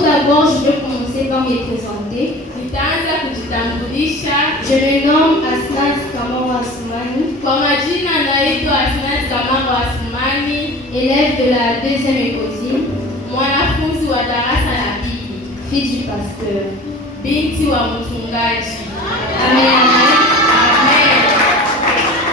Tout d'abord, je veux commencer par me présenter. Nitaanza kujitambulisha. Je me nomme Asnat Kamara Assoumani, Kwa majina naitwa Asnat Kamara Assoumani, élève de la 2e école, mwanafunzi wa darasa la pili, fille du pasteur. binti wa mchungaji. Amen. Amen.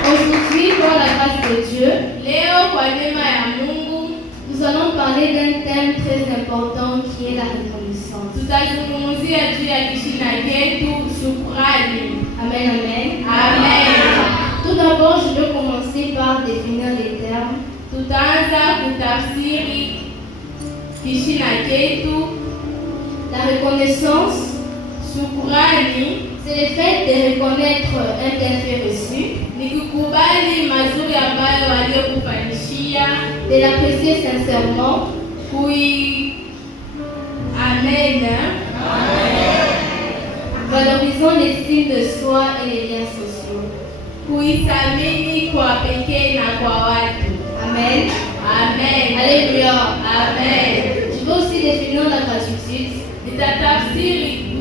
Aujourd'hui, par la grâce de Dieu, Leo kwa neema ya Mungu nous allons parler d'un thème très important qui est la reconnaissance. tutazungumzia juu ya kishina chetu, shukrani. Amen, amen. Amen. Tout d'abord, je veux commencer par définir les termes. Tutaanza kutafsiri kishina chetu. La reconnaissance, Shukrani c'est le fait de reconnaître un bienfait reçu, ni kukubali mazuri ambayo waliokufanishia, de l'apprécier sincèrement, Amen. valorisant l'estime de soi et les liens sociaux. Kuithamini kwa pekee na kwa watu. Amen. Amen. Alléluia. Amen. Je veux aussi définir la gratitude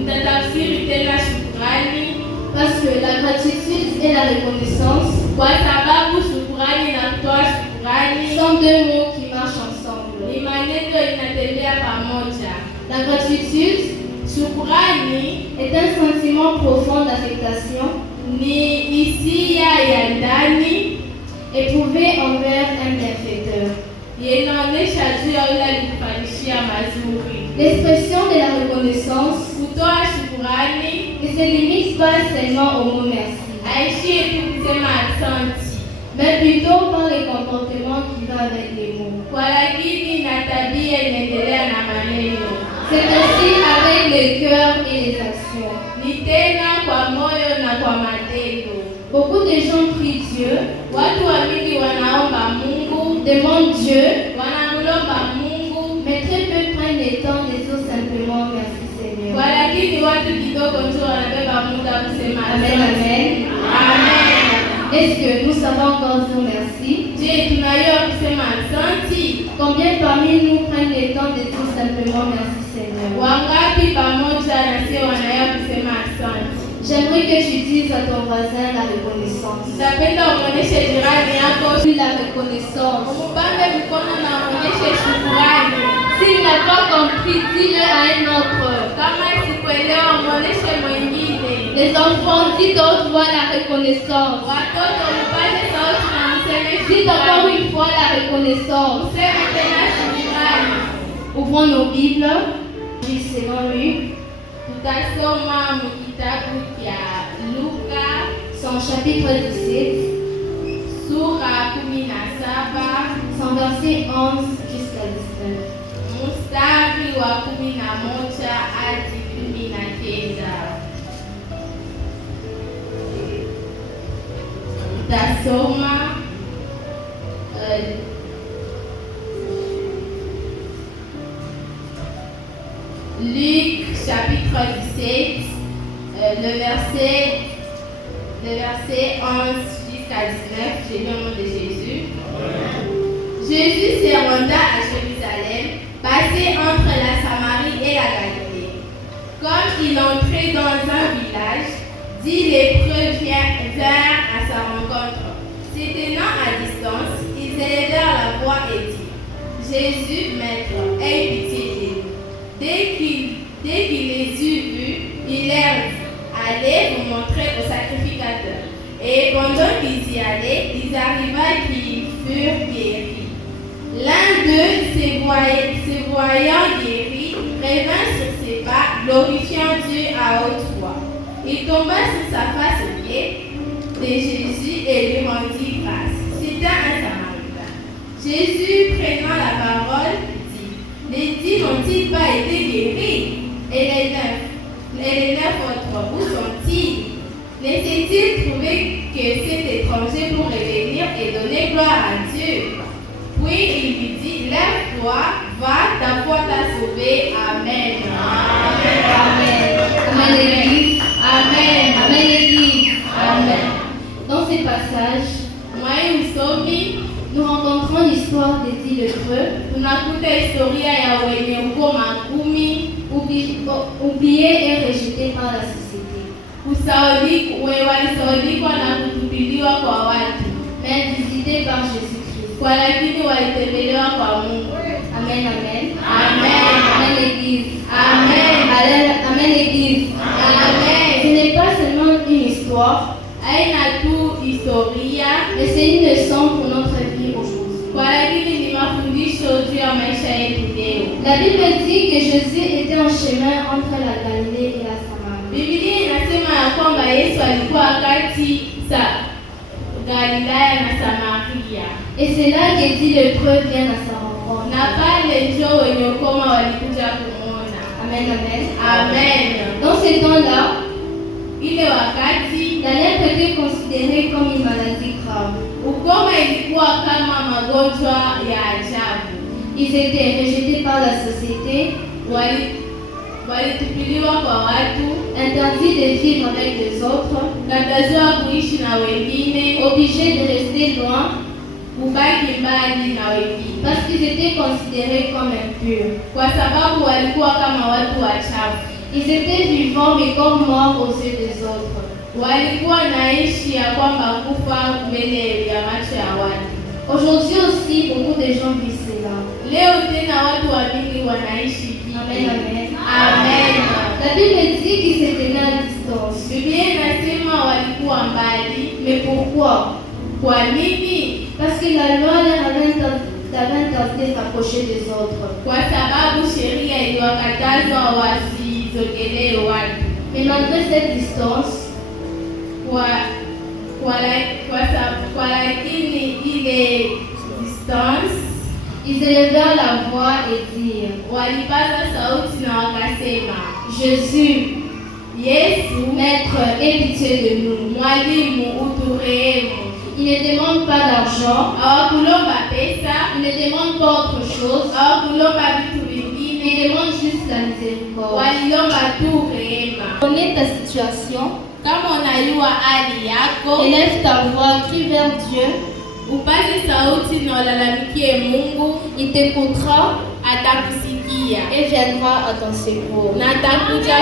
Nitatafsiri tena shukrani, parce que la gratitude et la reconnaissance kwa sababu shukrani na kutoa shukrani sont deux mots qui marchent ensemble. ni maneno inatembea pamoja. La gratitude Shukrani est un sentiment profond d'affectation ni hisia ya ndani éprouvé envers un bienfaiteur. inaonyesha juu ya yule alikufanyishia mazuri. L'expression de la reconnaissance Kutoa shukrani ne se limite pas seulement au mot merci, haishie tu kusema asanti, mais plutôt par le comportement qui va avec les mots. kwa lakini na tabia inaendelea na maneno. C'est aussi avec le cœur et les actions. Ni tena kwa moyo na kwa matendo. Beaucoup de gens prient Dieu, Watu wa mingi wanaomba Mungu, demandent Dieu, wanamlomba Mungu, mais très peu prennent le temps de dire simplement merci Seigneur. kwa lakini watu kidogo ndio wanabeba muda kusema Amen, asante. amen. Amen. Est-ce que nous savons encore dire merci? Je, tunajua kusema asanti? Combien parmi nous prennent le temps de dire simplement merci Seigneur? Wangapi pamoja na sio wanaya kusema asanti? J'aimerais que tu dises à ton voisin la reconnaissance. Nitapenda uonyeshe jirani yako, La reconnaissance. umupambe mkono na uonyeshe shukrani. S'il n'a pas compris, dis-le à un autre. Kama sikuelewa muoneshe mwingine. Les enfants, dites d'autres fois la reconnaissance. Watoto mpate sauti na mseme Dites encore shukrani. une fois la reconnaissance. Useme tena shukrani. Ouvrons nos Bibles. Oui, selon lui, Tutasoma mkitabu cha Luka son chapitre 17, sura 17 son verset 11 jusqu'à 19. mstari wa 11 hadi 19. Tutasoma Luc chapitre 17, le verset 11 jusqu'à 19. J'ai lu au nom de Jésus. Jésus se renda à Jérusalem, passé entre la Samarie et la Galilée. Comme il entrait dans un village, 10 lépreux vinrent à sa rencontre. Se tenant à distance, ils élevèrent la voix et dirent: Jésus, Maître, aie pitié de nous. Dès qu'il les eut vus, il leur dit: Allez vous montrer au sacrificateur. Et pendant qu'ils y allaient, ils arriva qu'ils furent guéris. L'un d'eux, se voyant guéri, revint sur ses pas, glorifiant Dieu à haute voix. Il tomba sur sa face aux pieds de Jésus et lui rendit grâce. C'était un Samaritain. Jésus, prenant la parole, dit: Les 10 n'ont-ils pas été guéris? Et les 9 autres, où sont-ils? Laissait-il trouver que cet étranger pour revenir et donner gloire à Dieu? Puis il lui dit: Lève-toi, va, ta foi t'a sauvé. Amen. Amen. Amen. Amen l'Église. Amen. Amen l'Église. Amen. Dans ces passages, Moi usomi nous rencontrons l'histoire des 10 lépreux tunakuta historia ya wenye ukoma 10 oubliés et rejetés par la société. Walisahaulika na kutupiliwa kwa watu, Mais visités par Jésus-Christ. kwa lakini walitembelewa kwa Mungu. Amen, amen. Amen. Amen, l'Église. Amen. Amen, l'Église. Amen. Ce n'est pas seulement une histoire, Haina tu historia, mais c'est une leçon pour notre vie aujourd'hui. kwa lakini ni mafundisho juu ya maisha yetu leo. La Bible dit que Jésus était en chemin entre la Galilée et la Samarie. Biblia inasema ya kwamba Yesu alikuwa kati sa Galilaya na Samaria. Et c'est là que dit l'épreuve vient à sa rencontre. Na pale ndio wenye ukoma walikuja kumuona. Amen, amen. Amen. Dans ce temps-là, Ile wakati la lèpre était considérée comme une maladie grave. ukoma ilikuwa kama magonjwa ya ajabu. Ils étaient rejetés par la société, Walitupiliwa kwa watu, interdits de vivre avec les autres, kataziwa kuishi na wengine, obligés de rester loin kubaki mbali na wengine, parce qu'ils étaient considérés comme impurs. kwa sababu walikuwa kama watu wachafu. Ils étaient vivants mais comme morts aux yeux des autres. Walikuwa naishi ya kwamba kufa mbele ya macho ya watu. Aujourd'hui aussi, beaucoup de gens vivent cela. Leo tena watu wa mingi wanaishi hivi. Amen, amen. Amen. La Bible dit qu'ils se tenaient à distance. Biblia inasema walikuwa mbali. Mais pourquoi? Kwa nini? Parce que la loi leur avait interdit de s'approcher des autres. Kwa sababu sheria iliwakatazwa wasizogelee watu. Mais malgré cette distance, kwa lakini ile distance, ils élevèrent la voix et dirent, walipaza sauti na wakasema, Jésus, Yesu, Maître, aie pitié de nous. Mwalimu, uturehemu. Ils ne demandent pas d'argent, Hawakulomba pesa, ils ne demandent pas autre chose, hawakulomba vitu vingine, ils demandent juste la miséricorde. walilomba tu rehema. Connais ta situation, Kama unajua hali yako, élève ta voix, crie vers Dieu, upaze sauti na ulalamikie Mungu, il t'écoutera atakusikia et viendra à ton secours. na atakuja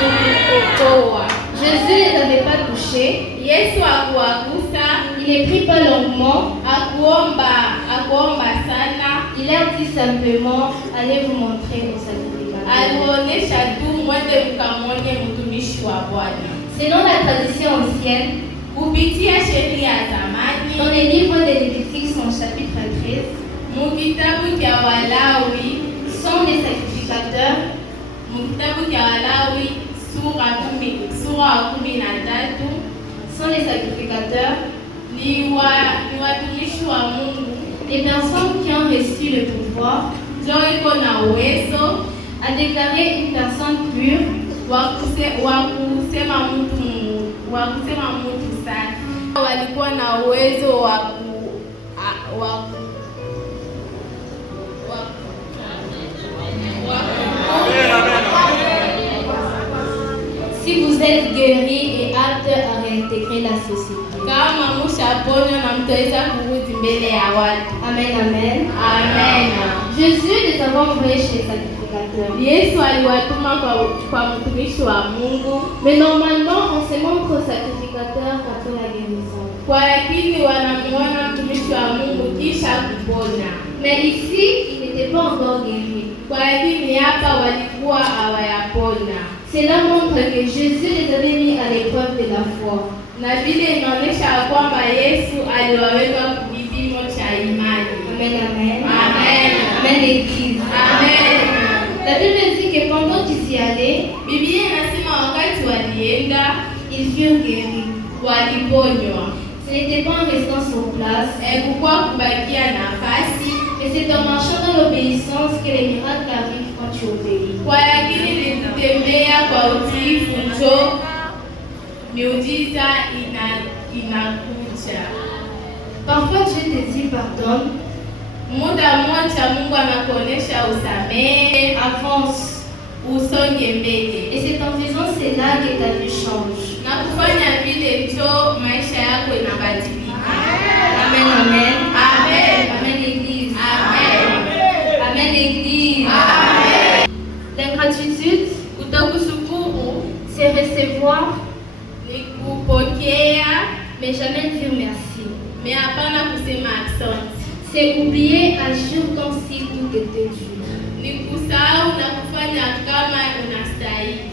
kukuokoa. Jésus ne les avait pas touchés, Yesu akuwagusa, il ne prit pas longuement, akuomba sana, il leur dit simplement, allez vous montrer au sacrificateur. alionyesha tu mwende mkamwone mtumishi wa Bwana. Selon la tradition ancienne, Kupitia sheria ya zamani, dans les livres de Lévitique, son chapitre 13, mukitabu cha Walawi, sont les sacrificateurs mukitabu cha Walawi sura 13, sont les sacrificateurs, ni watumishi wa Mungu, les personnes qui ont reçu le pouvoir ndio iko na uwezo à déclarer une personne pure wa kusema mtu safi. Walikuwa na uwezo si vous êtes guéri et apte à réintégrer la société. kama mshaponywa na mtaweza kurudi mbele ya watu. Amen, amen. Amen. Jésus les avait envoyés chez les sacrificateurs. Yesu aliwatuma kwa mtumishi wa Mungu, Mais normalement, on se montre aux sacrificateurs après la guérison. kwa lakini wanamuona mtumishi wa Mungu kisha kupona. Mais ici, ils n'étaient pas encore guéris. Kwa lakini hapa walikuwa hawayapona. Cela montre que Jésus les avait mis à l'épreuve de la foi. Na vile inaonyesha kwamba Yesu aliwaweka kipimo cha imani. Amen, amen. Amen. Amen, l'Église. Amen. La Bible dit que pendant qu'ils y allaient, Biblia inasema wakati walienda ils furent guéris. waliponywa. Ce n'était pas en restant sur place, Haikukuwa kubakia nafasi, mais c'est en marchant dans l'obéissance que les miracles arrivent quand tu obéis. kwa lakini ni kutembea kwa utiifu njo miujiza inakuja. Parfois Dieu te dit pardonne, Muda mmoja Mungu anakuonesha usamehe, avance. usonge mbele. Et c'est en faisant cela que ta vie change. Na kufanya vile njo maisha yako inabadilika. Amen, amen. Amen. Amen, l'Église. Amen. Amen, l'Église. Amen. L'ingratitude recevoir, ni kupokea, mais jamais dire merci. hapana kusema asante. C'est oublier agir comme si tout était Dieu. Ni kusahau na kufanya kama unastahili.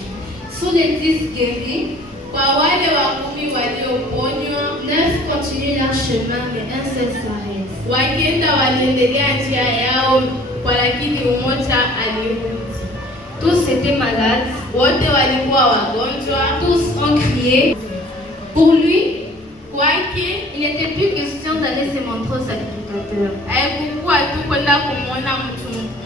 Sur les 10 guéris, Kwa wale 10 walioponywa, 9 continuent leur chemin, mais un seul s'arrête. Wakienda waliendelea njia yao, lakini mmoja alirudi. Tous étaient malades, Wote walikuwa wagonjwa. tous ont crié. Pour lui, Kwake il n'était plus question d'aller se montrer au sacrificateur. haikukuwa tu kwenda kumwona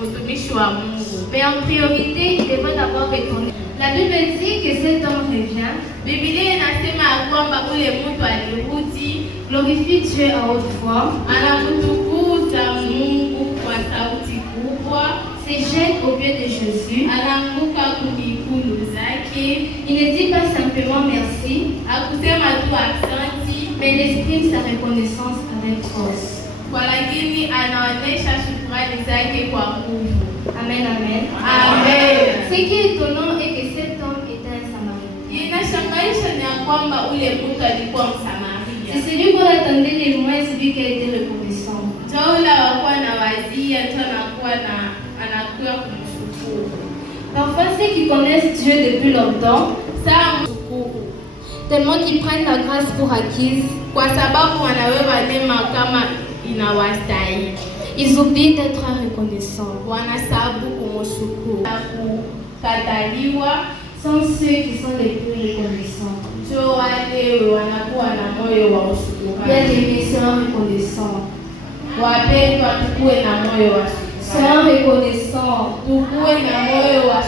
mtumishi wa Mungu, Mais en priorité, il devait d'abord retourner. La Bible dit que cet homme revient, Biblia inasema ya kwamba ule mtu alirudi, glorifie Dieu à haute voix, anamtukuza Mungu kwa sauti kubwa, se jette aux pieds de Jésus. anaanguka kumiguu zake. Il ne dit pas simplement merci, Hakusema tu asante, mais il exprime sa reconnaissance avec force. lakini anaonesha shukrani zake kwa nguvu. Amen, amen. Amen. Ce qui est étonnant est que cet homme était un Samaritain. Inashangaisha ni ya kwamba ule mtu alikuwa Msamaria. C'est celui qu'on attendait le moins, celui qui a été reconnaissant. Jaula wakuwa na wazia tu anakuwa kumshukuru. Parfois, ceux qui connaissent Dieu depuis longtemps, Saa mshukuru tellement qu'ils prennent la grâce pour acquise, kwa sababu wanaweba neema kama inawastahili. ils oublient d'être reconnaissants. Wanasabu kumshukuru. Na kukataliwa Sont ceux qui sont les plus reconnaissants. ndio wale wanakuwa na moyo wa shukrani. Bien-aimés, soyons reconnaissants. Wapendwa, tukuwe na moyo wa shukrani. Soyons reconnaissants. Tukuwe na moyo wa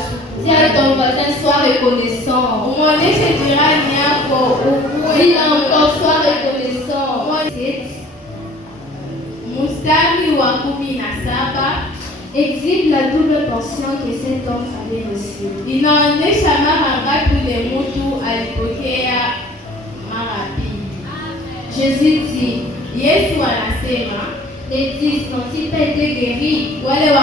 Dis à shukrani. ton voisin, sois reconnaissant. Umuoneshe jirani yako ukuwe Dis na encore, sois reconnaissant. Mstari wa 17 Exhibe la double portion que cet homme avait reçue. inaonyesha mara ngapi ule mtu alipokea mara pili. Jésus dit, Yesu anasema les 10 n'ont-ils pas été guéris? wale 10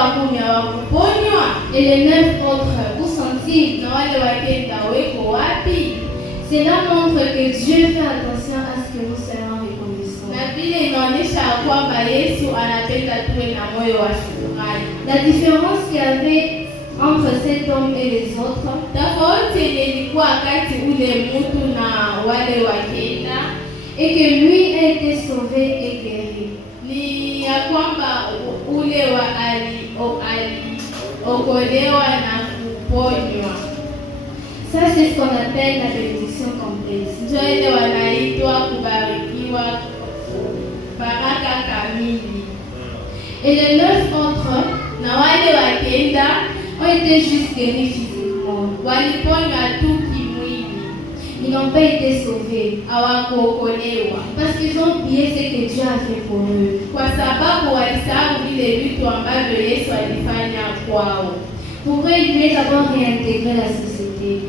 hawakuponywa, Et les 9 autres, où sont-ils? na wale 9 weko wapi? Cela montre que Dieu fait attention à ce que nous soyons reconnaissants. Na vile inaonyesha kwamba Yesu anapenda tuwe na moyo wa shukrani. La différence qu'il y avait entre cet homme et les autres, Tofauti yenye ilikuwa kati ule mtu na wale wakenda et que lui a été sauvé et guéri. ni ya kwamba ule aliokolewa na kuponywa. Ça, c'est ce qu'on appelle la bénédiction complète. Ndio ile wanaitwa kubarikiwa, baraka kamili. Et les 9 autres Na wale wakenda ont été juste guéris physiquement. waliponywa tu kimwili, Ils n'ont pas été sauvés hawakuokolewa parce qu'ils ont oublié ce que Dieu a fait pour eux. kwa sababu walisahau vile vitu ambavyo Yesu alifanya kwao. Pour eux, ils voulaient d'abord réintégrer la société.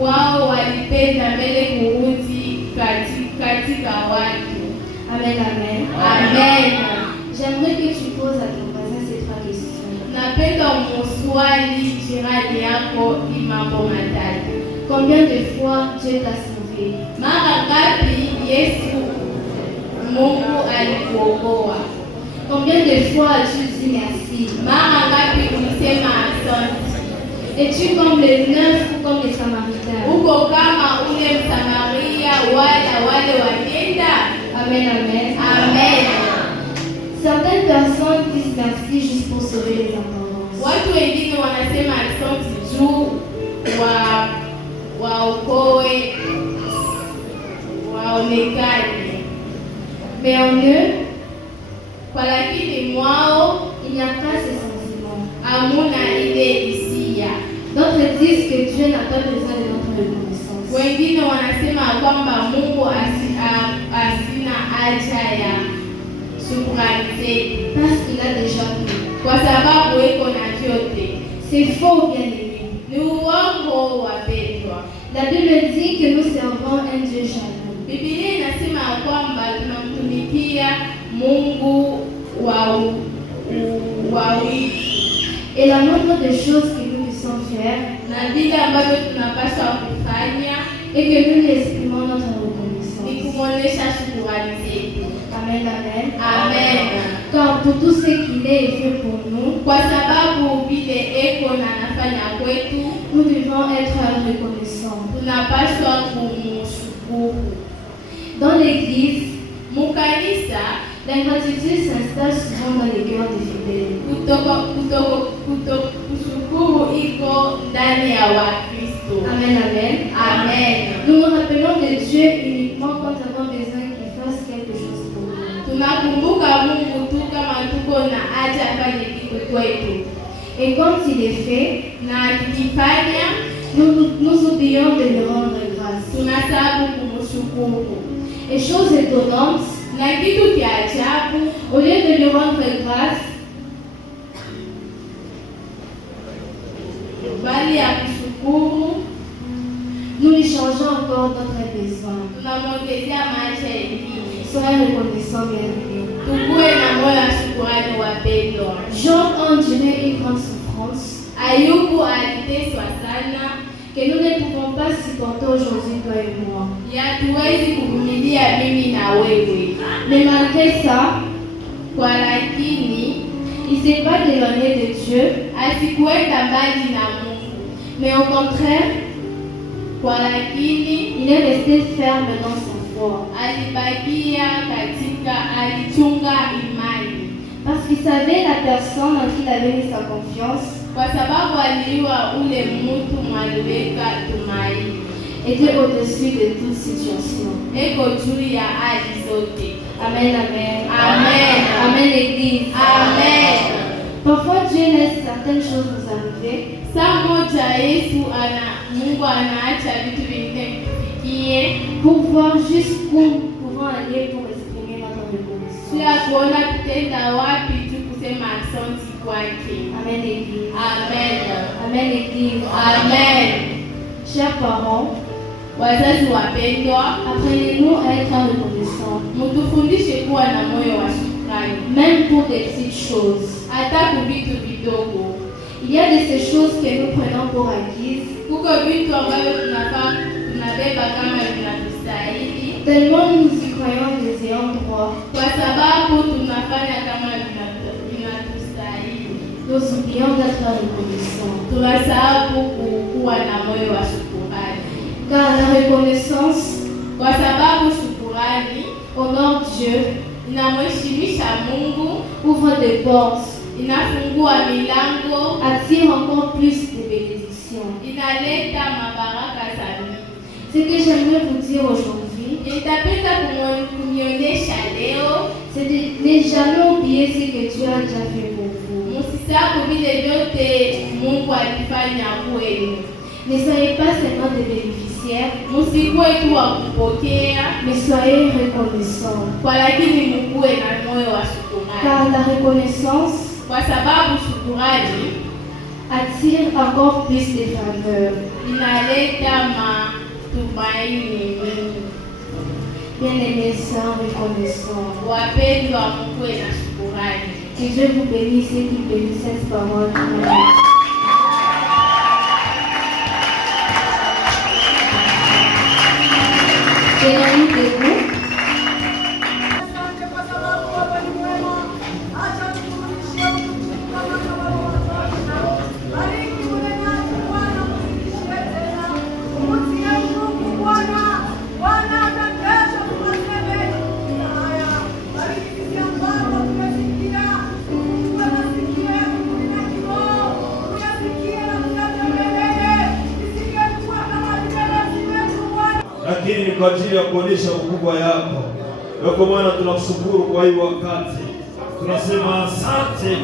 Wao walipenda mbele kurudi katika watu. Amen, amen. Amen. J'aimerais que tu poses à ton voisin ces 3 questions. Napenda umuswali jirani yako ni mambo matatu. Combien de fois Dieu t'a sauvé? Mara ngapi Yesu Mungu alikuokoa? Combien de fois as-tu dit merci? Mara ngapi ulisema asante? Es-tu comme les 9 ou comme les Samaritains? Uko kama ule Msamaria wala wale wakenda? Amen, amen. Amen. Certaines personnes disent merci juste pour sauver les apparences. Watu wengine wanasema asante juu waokoe waonekane, Mais en eux, kwa lakini mwao il n'y a pas ce sentiment. hamuna ile hisia. D'autres disent que Dieu n'a pas besoin de notre reconnaissance. Wengine wanasema kwamba Mungu asina haja ya shukrani zetu Parce qu'il a déjà tout. kwa sababu iko na vyote. C'est faux, bien-aimés. Ni uongo wapendwa. La Bible dit que nous servons un Dieu jaloux. Biblia inasema kwamba tunamtumikia Mungu wa wivu. Et la nombre de choses que nous lui puissions faire na vile ambavyo tunapaswa kufanya et que nous lui exprimons notre reconnaissance. ni kumwonyesha shukrani zetu. Amen, amen. Amen. Car pour tout ce qu'il est et fait pour nous, Kwa sababu vile eko na anafanya kwetu, nous devons être reconnaissants. tunapaswa kumshukuru. Dans l'église, Mukanisa l'ingratitude s'installe souvent dans les cœurs des fidèles. kushukuru iko ndani ya Wakristo. Amen, amen. Amen. Nous nous rappelons de Dieu uniquement quand nous avons besoin qu'il fasse quelque chose pour nous. Tunakumbuka Mungu tu kama tuko na haja afanye kitu kwetu, Et quand il est fait, na akifanya nous oublions de lui rendre grâce. tunasahau kumshukuru. Et chose étonnante, Na kitu cha ajabu, au lieu de lui rendre grâce, bali ya kushukuru, nous lui changeons encore notre besoin. tunamwongezea maisha yengine. Soyez reconnaissants, bien-aimés. Tukuwe na moyo wa shukrani, wapendwa. Job a enduré une grande souffrance Ayubu aliteswa sana, que nous ne pouvons pas supporter aujourd'hui, toi et moi. hatuwezi kuvumilia mimi na wewe. Mais malgré ça, Kwa lakini il ne s'est pas éloigné de Dieu, asikuenda mbali na Mungu, mais au contraire, kwa lakini il est resté ferme dans sa foi. alibakia alichunga imani, Parce qu'il savait la personne en qui il avait mis sa confiance kwa sababu aliwa ule mtu mwaliweka tumaini, était au-dessus de toute situation. eko juu ya hali zote. Amen, amen. Amen. Amen, l'Église. Amen. Parfois, Dieu laisse certaines choses nous arriver Saa moja Mungu anaacha vitu vingine vitufikie, pour voir jusqu'où nous pouvons aller pour exprimer notre reconnaissance. bila kuona tutenda wapi tu kusema asante kwake. Amen, l'Église. Amen. Amen, l'Église. Amen. Chers parents, Wazazi wapendwa, apprenez-nous à être reconnaissants, mtufundishe kuwa na moyo wa shukrani, même pour des petites choses. hata kwa vitu vidogo. Il y a de ces choses que nous prenons pour acquises, Kuko vitu ambavyo tunabeba kama vinatustahili, tellement nous y croyons les ayants droit, kwa sababu tunafanya kama vinatustahili. nous oublions d'être reconnaissants. Tunasahau kuwa na moyo wa shukrani, Car la reconnaissance kwa sababu shukrani honore Dieu, inamheshimisha Mungu, ouvre des portes, inafungua milango, attire encore plus de bénédictions. inaleta mabaraka za mingi. Ce que j'aimerais vous dire aujourd'hui, Nitapenda kumwonyesha leo, c'est de ne jamais oublier ce que Dieu a déjà fait pour vous. msisahau vile vyote Mungu alifanya kwenu. Ne soyez pas seulement des bénéficiaires, Msikuwe tu wa kupokea, mais soyez reconnaissants. kwa lakini mkuwe na moyo wa shukrani, Car la reconnaissance kwa sababu shukrani attire encore plus de faveurs. inaleta matumaini mingi. Bien-aimés sœurs reconnaissants, Wapendwa, mkuwe na shukrani. que Dieu vous bénisse et qu'il bénisse cette parole. Amen. Tenons-nous debout. Lakini ni kwa ajili ya kuonyesha ukubwa yako. Kwa maana tunakushukuru kwa hii wakati, tunasema asante.